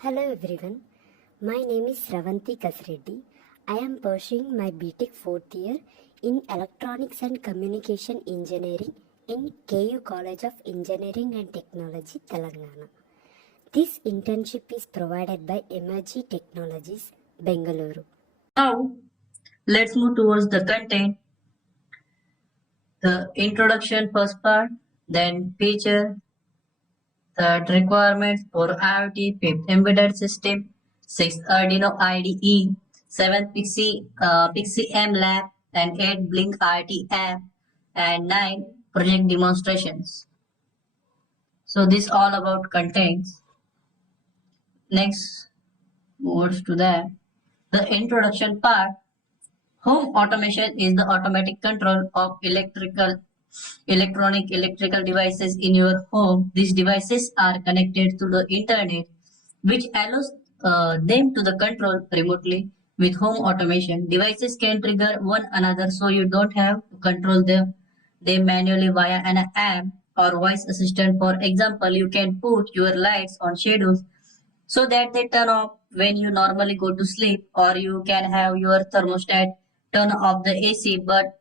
Hello everyone, my name is Ravanti Kasreddy. I am pursuing my BTech 4th year in Electronics and Communication Engineering in KU College of Engineering and Technology, Telangana. This internship is provided by EMERTXE Technologies, Bengaluru. Now, let's move towards the content. The introduction first part, then feature, third requirements for IoT, fifth embedded system, sixth Arduino IDE, seventh Pixie M Lab, and eighth Blynk App, and nine project demonstrations. So this all about contents. Next, moves to the introduction part. Home automation is the automatic control of electrical devices in your home. These devices are connected to the internet, which allows them to the control remotely. With home automation, devices can trigger one another, so you don't have to control them manually via an app or voice assistant. For example, you can put your lights on schedules so that they turn off when you normally go to sleep, or you can have your thermostat turn off the AC but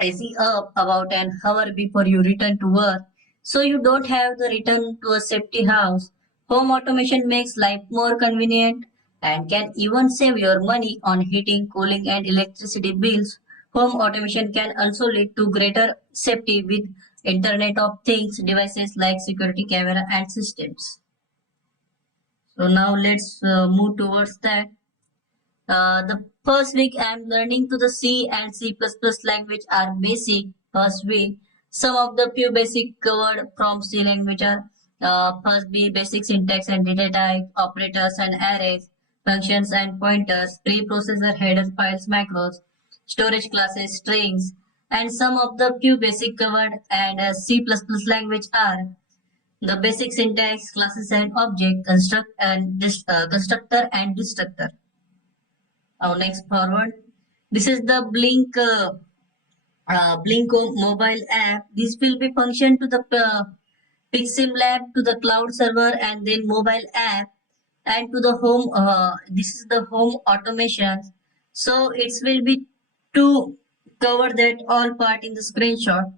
AC up about an hour before you return to work, so you don't have to return to a safety house. Home automation makes life more convenient and can even save your money on heating, cooling, and electricity bills. Home automation can also lead to greater safety with Internet of Things devices like security camera and systems. So now let's move towards that. The first week I'm learning to the C and C++ language are basic. First week, some of the few basic covered from C language are first B, basic syntax and data type, operators and arrays, functions and pointers, preprocessor header files, macros, storage classes, strings, and some of the few basic covered and C++ language are the basic syntax, classes and object, constructor and destructor. Now next forward. This is the Blynk mobile app. This will be function to the Pixim Lab, to the cloud server, and then mobile app, and to the home. This is the home automation. So it will be to cover that all part in the screenshot.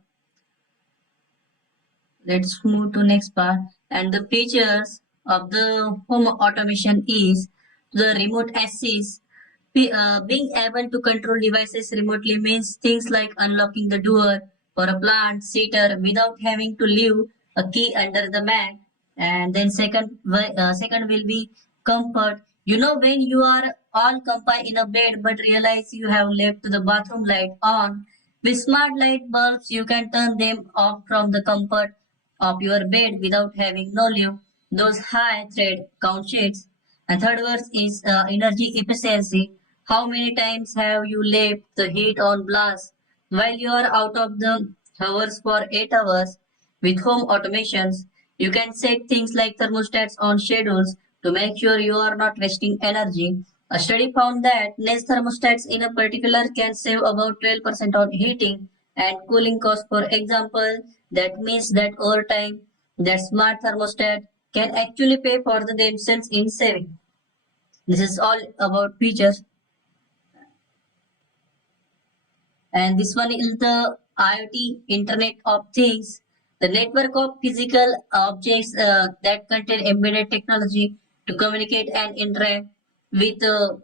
Let's move to next part. And the features of the home automation is the remote assist. Being able to control devices remotely means things like unlocking the door for a plant seater without having to leave a key under the mat. And then second will be comfort. You know, when you are all comfy in a bed but realize you have left the bathroom light on, with smart light bulbs you can turn them off from the comfort of your bed without having no leave those high thread count sheets. And third verse is energy efficiency. How many times have you left the heat on blast while you are out of the hours for 8 hours? With home automations, you can set things like thermostats on schedules to make sure you are not wasting energy. A study found that Nest thermostats in a particular can save about 12% on heating and cooling costs. For example, that means that over time, that smart thermostat can actually pay for themselves in saving. This is all about features. And this one is the IoT, Internet of Things, the network of physical objects that contain embedded technology to communicate and interact with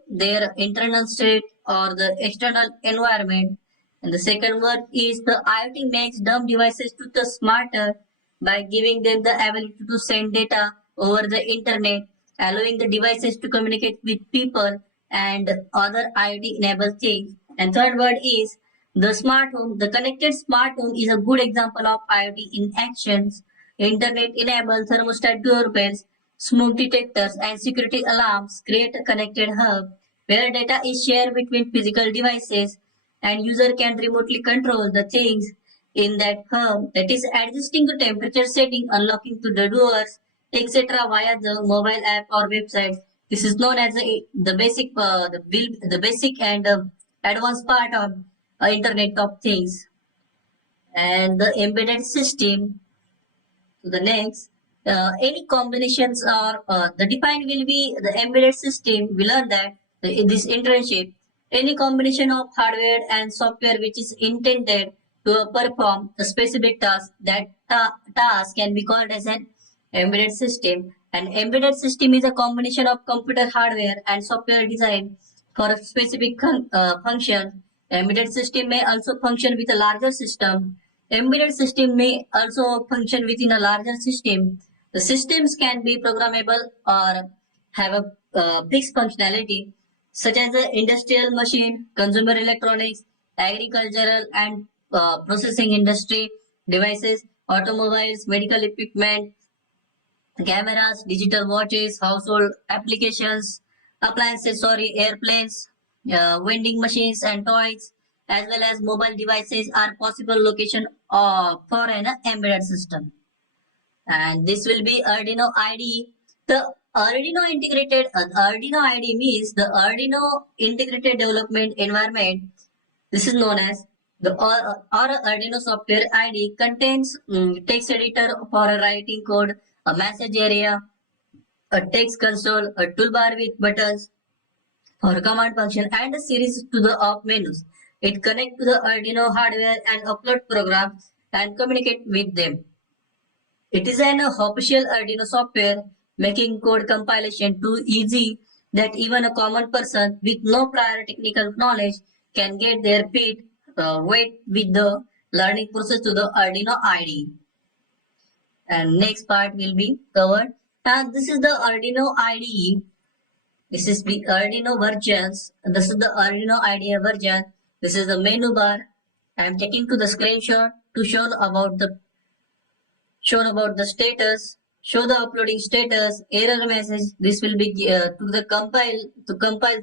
their internal state or the external environment. And the second word is the IoT makes dumb devices to the smarter by giving them the ability to send data over the internet, allowing the devices to communicate with people and other IoT enabled things. And third word is the smart home. The connected smart home is a good example of IoT in actions. Internet enabled thermostat doorbells, smoke detectors, and security alarms create a connected hub where data is shared between physical devices and user can remotely control the things in that hub, that is adjusting the temperature setting, unlocking to the doors, etc. via the mobile app or website. This is known as the basic and advanced part of Internet of Things. And the embedded system, to the next, Any combinations are the defined will be the embedded system. We learn that in this internship, any combination of hardware and software which is intended to perform a specific task, that task can be called as an embedded system. An embedded system is a combination of computer hardware and software designed for a specific function. Embedded system may also function with a larger system. Embedded system may also function within a larger system. The systems can be programmable or have a fixed functionality, such as the industrial machine, consumer electronics, agricultural and processing industry devices, automobiles, medical equipment, cameras, digital watches, household applications, appliances, airplanes, vending machines and toys, as well as mobile devices are possible location for an embedded system. And this will be Arduino IDE. The Arduino IDE means the Arduino Integrated Development Environment. This is known as the or Arduino Software IDE contains text editor for writing code, a message area, a text console, a toolbar with buttons for command function, and a series to the of menus. It connects to the Arduino hardware and upload programs and communicate with them. It is an official Arduino software, making code compilation too easy that even a common person with no prior technical knowledge can get their feet wet with the learning process to the Arduino IDE. And next part will be covered. And this is the Arduino IDE. This is the Arduino versions. This is the Arduino IDE version. This is the menu bar. I am taking to the screenshot to show about the status, show the uploading status, error message. This will be to compile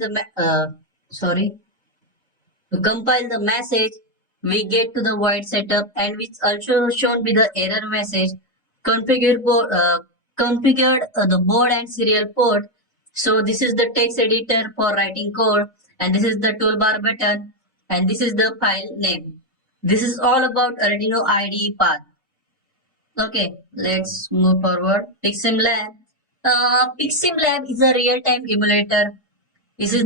the message. We get to the void setup, and which also shown with the error message. Configured the board and serial port. So this is the text editor for writing code, and this is the toolbar button, and this is the file name. This is all about Arduino IDE path. Okay, let's move forward. PixSimLab. PixSimLab is a real-time emulator. This is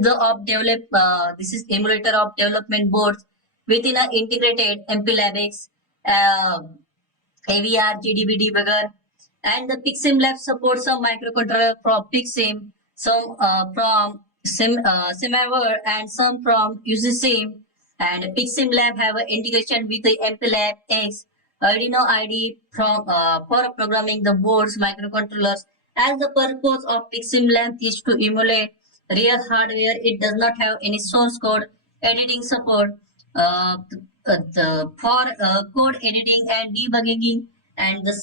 emulator of development boards within an integrated MPLABX, AVR, GDB debugger, and the PixSimLab supports some microcontroller from PixSim, some from SimAver, and some from UCSim. And PixSimLab have an integration with the MPLABX Arduino IDE for programming the board's microcontrollers. As the purpose of PixSimLab is to emulate real hardware, it does not have any source code editing support for code editing and debugging, and the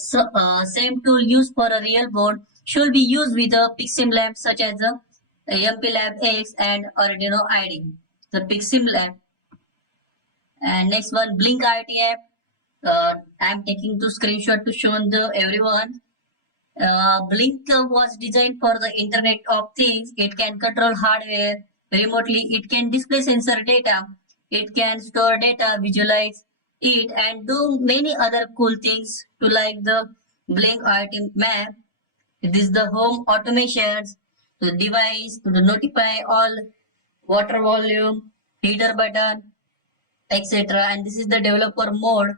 same tool used for a real board should be used with a PixSimLab such as the MPLABX and Arduino IDE. The PixSimLab. And next one, Blynk App. I'm taking the screenshot to show everyone. Blynk was designed for the Internet of Things. It can control hardware remotely. It can display sensor data. It can store data, visualize it, and do many other cool things to like the Blynk map. This is the home automations, the device, to the notify all water volume, heater button, etc. And this is the developer mode.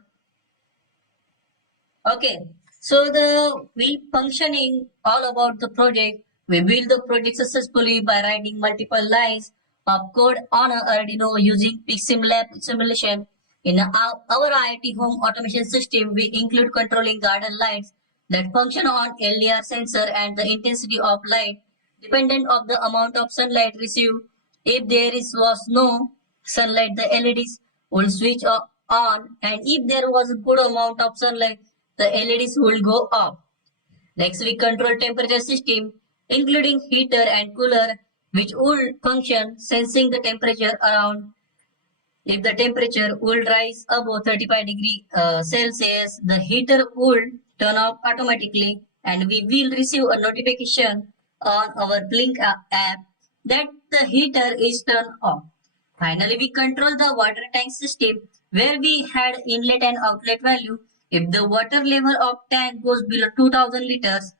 Okay, so we functioning all about the project. We build the project successfully by writing multiple lines of code on an Arduino using PixSimLab simulation. In our IoT home automation system, we include controlling garden lights that function on LDR sensor and the intensity of light dependent of the amount of sunlight received. If there was no sunlight, the LEDs will switch on, and if there was a good amount of sunlight, the LEDs will go off. Next, we control temperature system, including heater and cooler, which will function sensing the temperature around. If the temperature will rise above 35 degrees Celsius, the heater will turn off automatically, and we will receive a notification on our Blynk app that the heater is turned off. Finally, we control the water tank system, where we had inlet and outlet value If the water level of tank goes below 2000 liters,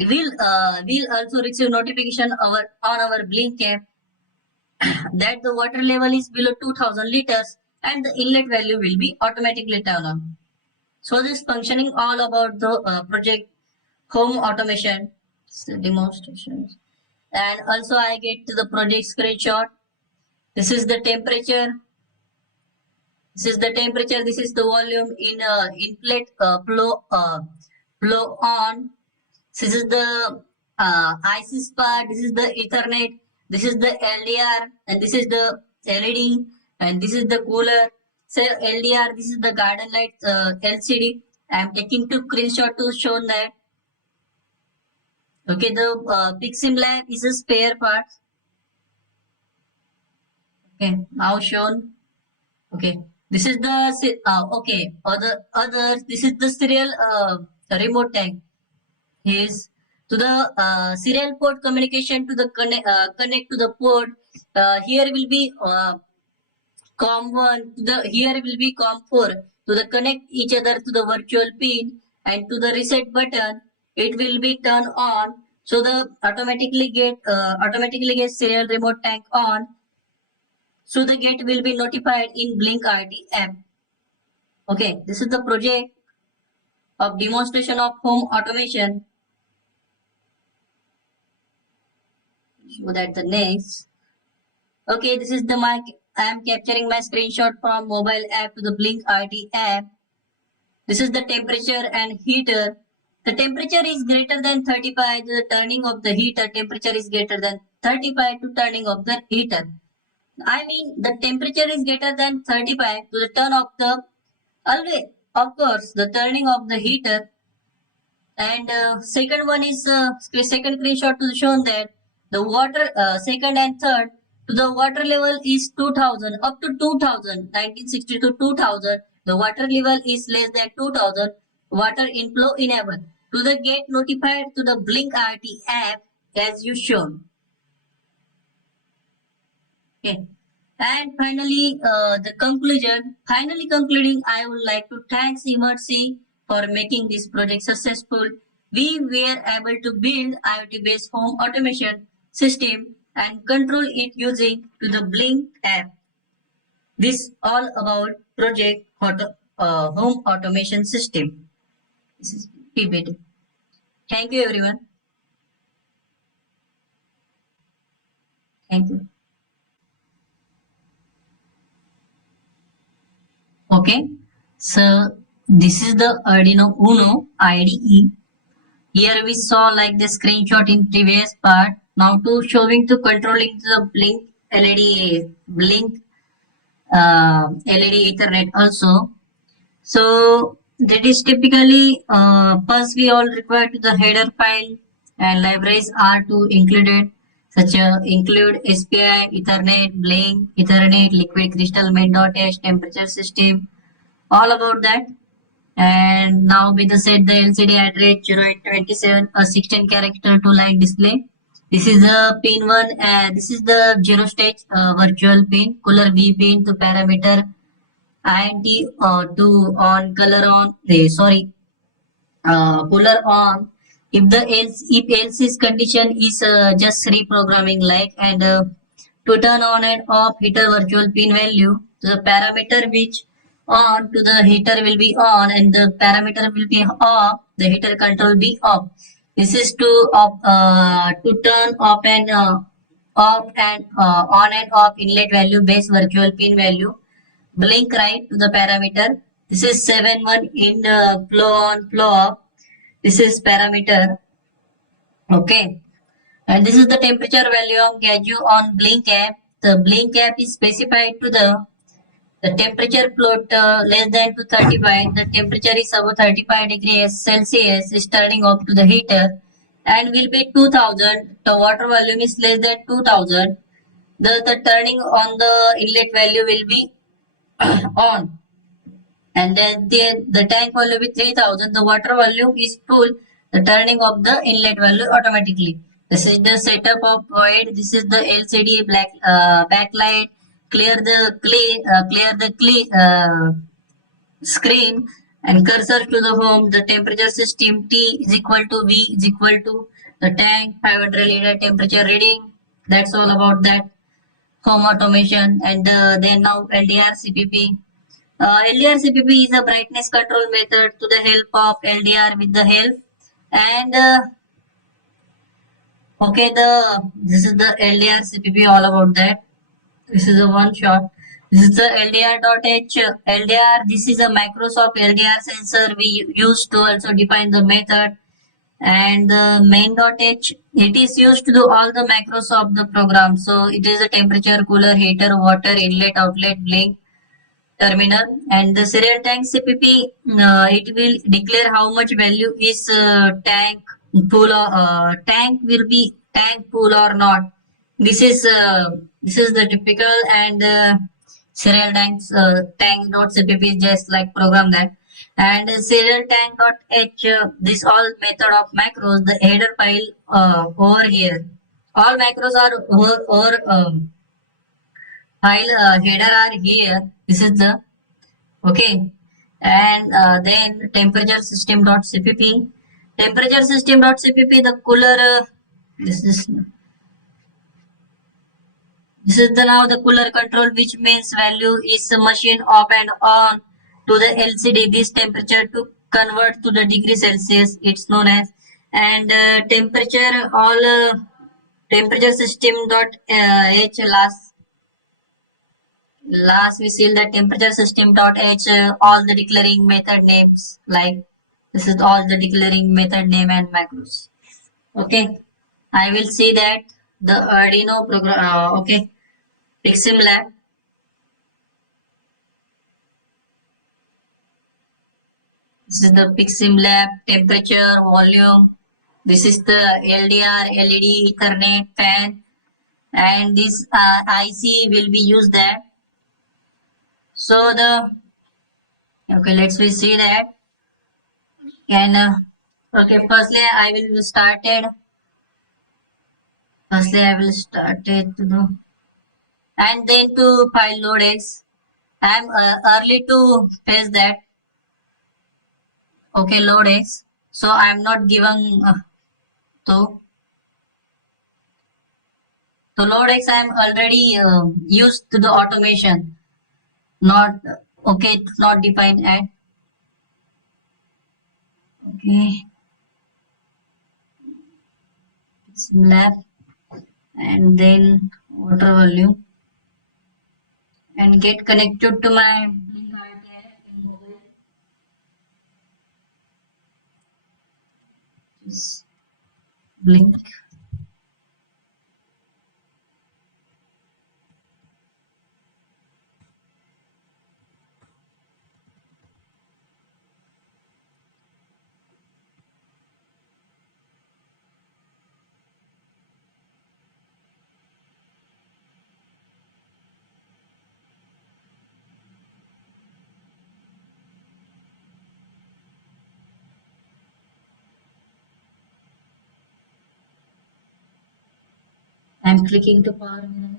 we'll also receive notification on our Blynk app that the water level is below 2000 liters and the inlet value will be automatically turned on. So this functioning all about the project home automation demonstrations. And also I get to the project screenshot. This is the temperature. This is the temperature. This is the volume in inlet flow on. This is the IC part. This is the Ethernet. This is the LDR, and this is the LED, and this is the cooler. So LDR. This is the garden light LCD. I am taking two screenshot to show that. Okay, the Pixim lab is a spare part. Okay, now shown. Okay, this is the okay. Others. This is the serial remote tank. Is to the serial port communication to the connect to the port. Here will be COM1 to the here will be COM4 to the connect each other to the virtual pin, and to the reset button it will be turned on, so the automatically get serial remote tank on, so the gate will be notified in Blynk app. Okay, this is the project of demonstration of home automation. Show that the next. Okay, this is the mic. I am capturing my screenshot from mobile app to the Blynk app. This is the temperature and heater. The temperature is greater than 35. The turning of the heater temperature is greater than 35 to turning of the heater. I mean the temperature is greater than 35 to the turn of the always. Of course, the turning of the heater. And second one is second screenshot to show that the water second and third to the water level is 2000 up to 2000 1960 to 2000. The water level is less than 2000. Water inflow enabled. To the get notified to the Blynk app as you shown. Okay. And finally, the conclusion. Finally concluding, I would like to thank EMERTXE for making this project successful. We were able to build IoT-based home automation system and control it using to the Blynk app. This all about project home automation system. This is PPT. Thank you everyone. Thank you. Okay, so this is the Arduino Uno IDE. Here we saw like the screenshot in previous part. Now to showing to controlling the Blynk LED Blynk LED Ethernet also. So that is typically first we all require to the header file and libraries are to included, such as include SPI, Ethernet, Blynk, Ethernet, liquid crystal main.h, temperature system, all about that. And now with the set the LCD at rate 0827, a 16 character 2 line display. This is the pin 1, this is the 0 stage virtual pin, cooler V pin to parameter, INT to on, color on, cooler on. If the else's condition is just reprogramming like, and to turn on and off heater virtual pin value, to the parameter which on to the heater will be on and the parameter will be off, the heater control be off. This is to turn off and on and off inlet value base virtual pin value. Blynk right to the parameter. This is 7.1 in flow on, flow off. This is parameter. Okay. And this is the temperature value of gadget on Blynk app. The Blynk app is specified to the temperature plot less than to 35. The temperature is above 35 degrees Celsius is turning off to the heater and will be 2000. The water volume is less than 2000. The turning on the inlet value will be on. And then the tank volume is 3000. The water volume is full. The turning of the inlet value automatically. This is the setup of void. This is the LCD backlight. Clear the screen and cursor to the home, the temperature system T is equal to V is equal to the tank 500 liter temperature reading. That's all about that home automation. And then now LDR CPP. LDR CPP is a brightness control method to the help of LDR with the help. And okay, this is the LDR CPP, all about that. This is a one shot. This is the LDR.h. LDR, this is a Microsoft LDR sensor we use to also define the method. And the main.h, it is used to do all the macros of the program. So it is a temperature, cooler, heater, water, inlet, outlet, blink, terminal. And the serial tank CPP, it will declare how much value is tank full or tank will be tank full or not. This is the typical. And serial tanks tank dot CPP is just like program that. And serial tank dot h, this all method of macros, the header file over here. All macros are over file header are here. This is the okay. And then temperature system dot cpp. Temperature system dot cpp, the cooler. This is the now the cooler control, which means value is machine off and on to the LCD. This temperature to convert to the degree Celsius. It's known as. And temperature all temperature system dot h, last we see the temperature system dot h, all the declaring method names, like this is all the declaring method name and macros. Okay, I will see that the Arduino program. Okay, Pixim Lab. This is the Pixim Lab temperature, volume. This is the LDR, LED, Ethernet, fan, and this IC will be used there. So the okay, let's we see that. And okay, firstly I will start it. Firstly I will start it to the and then to file load X. I am early to face that. Okay, load X. So I am not given to load X. I am already used to the automation. Not okay, not define at. Okay, lab and then water volume and get connected to my Blynk app in mobile. Just Blynk. I'm clicking to power mirror.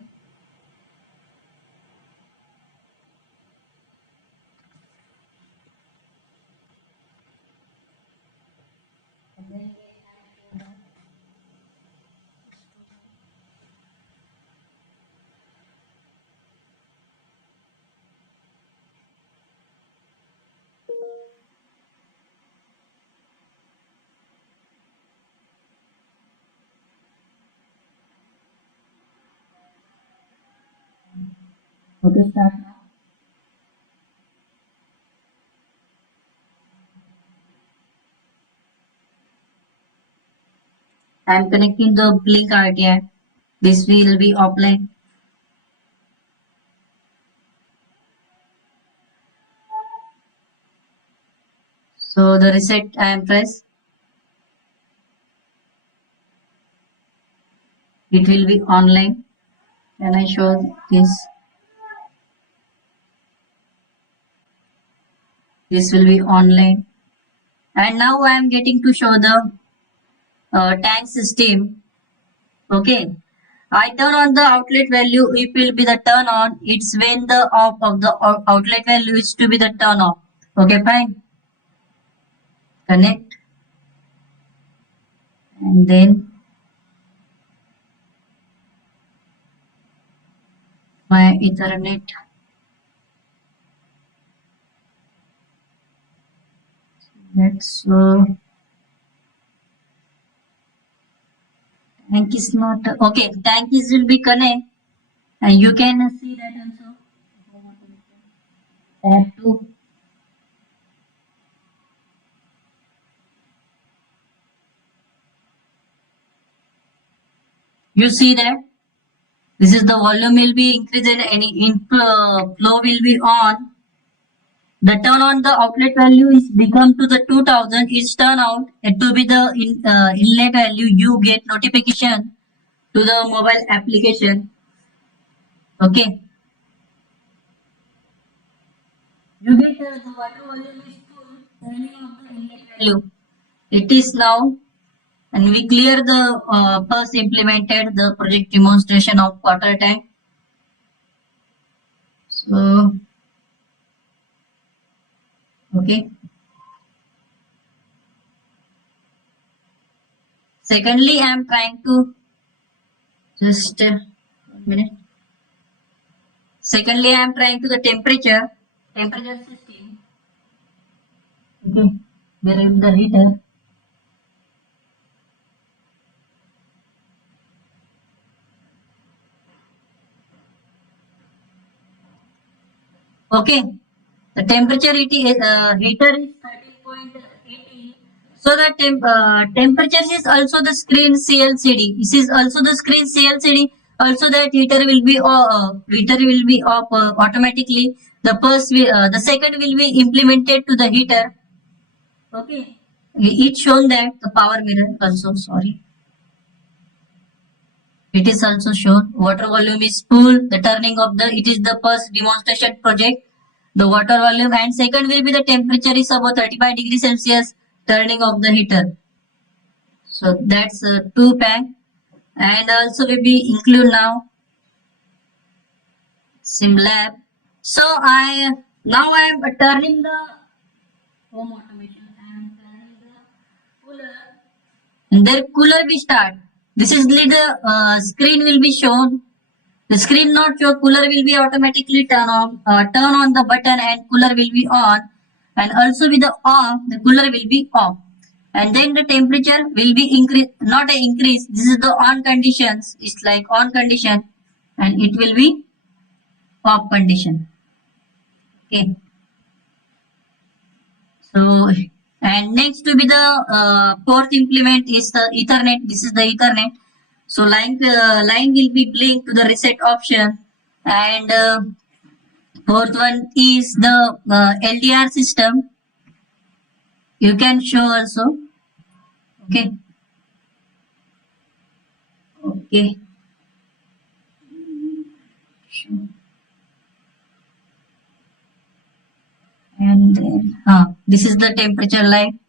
Okay, start now. I'm connecting the Blynk app. This will be offline. So the reset I am press. It will be online. Can I show this? This will be online. And now I am getting to show the tank system. Okay. I turn on the outlet value. It will be the turn on. It's when the off of the outlet value is to be the turn off. Okay, fine. Connect. And then my Ethernet. That's tank is not okay. Tank is will be connect, and you can see that also. Tab 2. You see that this is the volume will be increased and any inflow will be on. The turn on the outlet value is become to the 2000 is turn out to be the inlet value. You get notification to the mobile application. Okay. You get the water volume is full, turning off the inlet value. It is now, and we clear the first implemented the project demonstration of water tank. So, okay. Secondly, I am trying to just 1 minute. Secondly, I am trying to the temperature system. Okay, there is the heater. Okay, the temperature heater is 13.18. So the temperature is also the screen CLCD. This is also the screen CLCD. Also that heater will be off automatically. The second will be implemented to the heater. Okay. It shown that the power mirror also. Sorry. It is also shown water volume is full. The turning of the it is the first demonstration project. The water volume and second will be the temperature is about 35 degrees Celsius. Turning of the heater. So that's 2 pack and also will be include now SimLab. So I am turning the home automation. I am turning the cooler and their cooler will start. This is the screen will be shown. The screen not show cooler will be automatically turn on the button and cooler will be on and also with the off the cooler will be off and then the temperature will be increase not a increase. This is the on conditions. It's like on condition and it will be off condition. Okay. So and next to be the fourth implement is the Ethernet. This is the Ethernet. So line will be blinked to the reset option and fourth one is the LDR system. You can show also. Okay. Okay. And then this is the temperature line.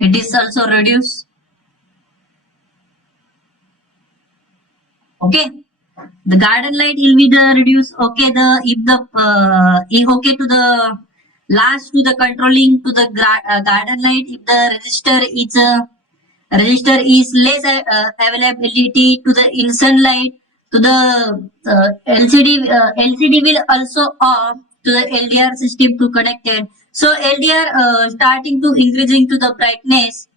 It is also reduced. Okay. The garden light will be the reduce. Okay. The if the if okay to the last to the controlling to the garden light if the register is less availability to the in sunlight to the LCD will also off to the LDR system to connected. So LDR starting to increasing to the brightness.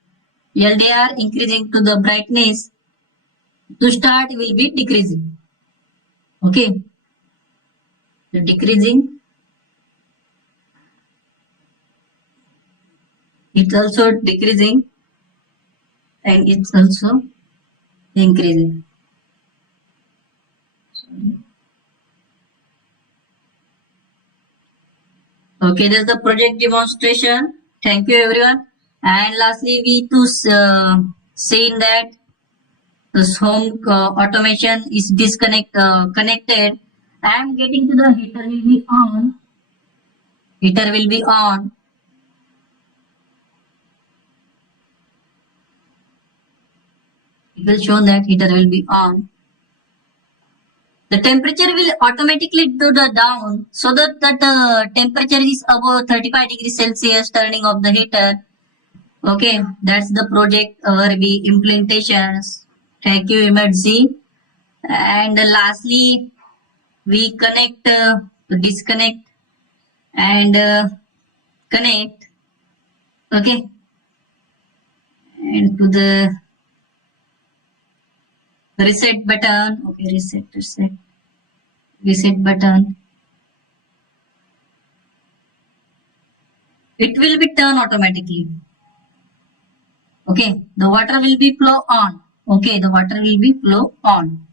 LDR increasing to the brightness to start will be decreasing. Okay. The decreasing. It's also decreasing and it's also increasing. Okay, this is the project demonstration. Thank you everyone. And lastly, we to seen that this home automation is connected. I am getting to the heater will be on. Heater will be on. It will show that heater will be on. The temperature will automatically to the down so that temperature is above 35 degrees Celsius, turning off the heater. Okay, that's the project our we implementations. Thank you, EMERTXE. And lastly, we connect, disconnect, and connect. Okay, and to the reset button. Okay, reset button. It will be turned automatically. Okay, the water will be flow on. Okay, the water will be flow on.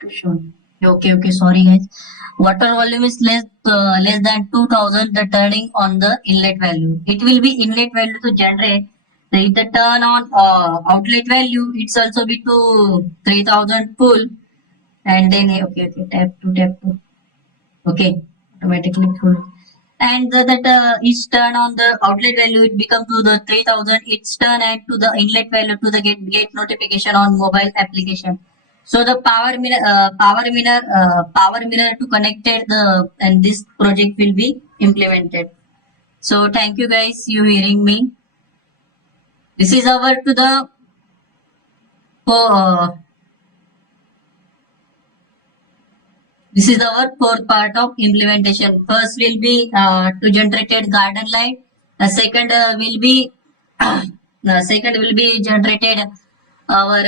To show. Okay, sorry guys. Water volume is less than 2000, the turning on the inlet value. It will be inlet value to generate. If the turn on outlet value, it's also be to 3000 full. And then okay, tap to. Okay, automatically full. And that is turn on the outlet value, it become to the 3000. It's turn and to the inlet value to the get notification on mobile application. So the power mirror to connected the and this project will be implemented. So thank you guys, you hearing me. This is our to the this is our fourth part of implementation. First will be to generated garden light. The second will be generated our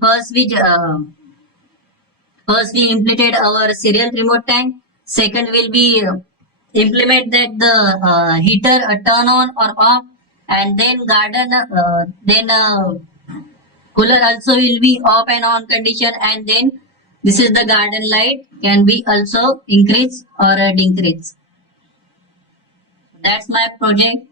first we implemented our serial remote tank. Second will be implement that the heater turn on or off, and then garden cooler also will be off and on condition, and then this is the garden light can be also increase or decrease. That's my project.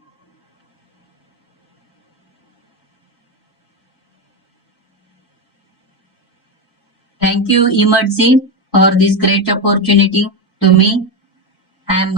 Thank you, EMERTXE, for this great opportunity to me. I am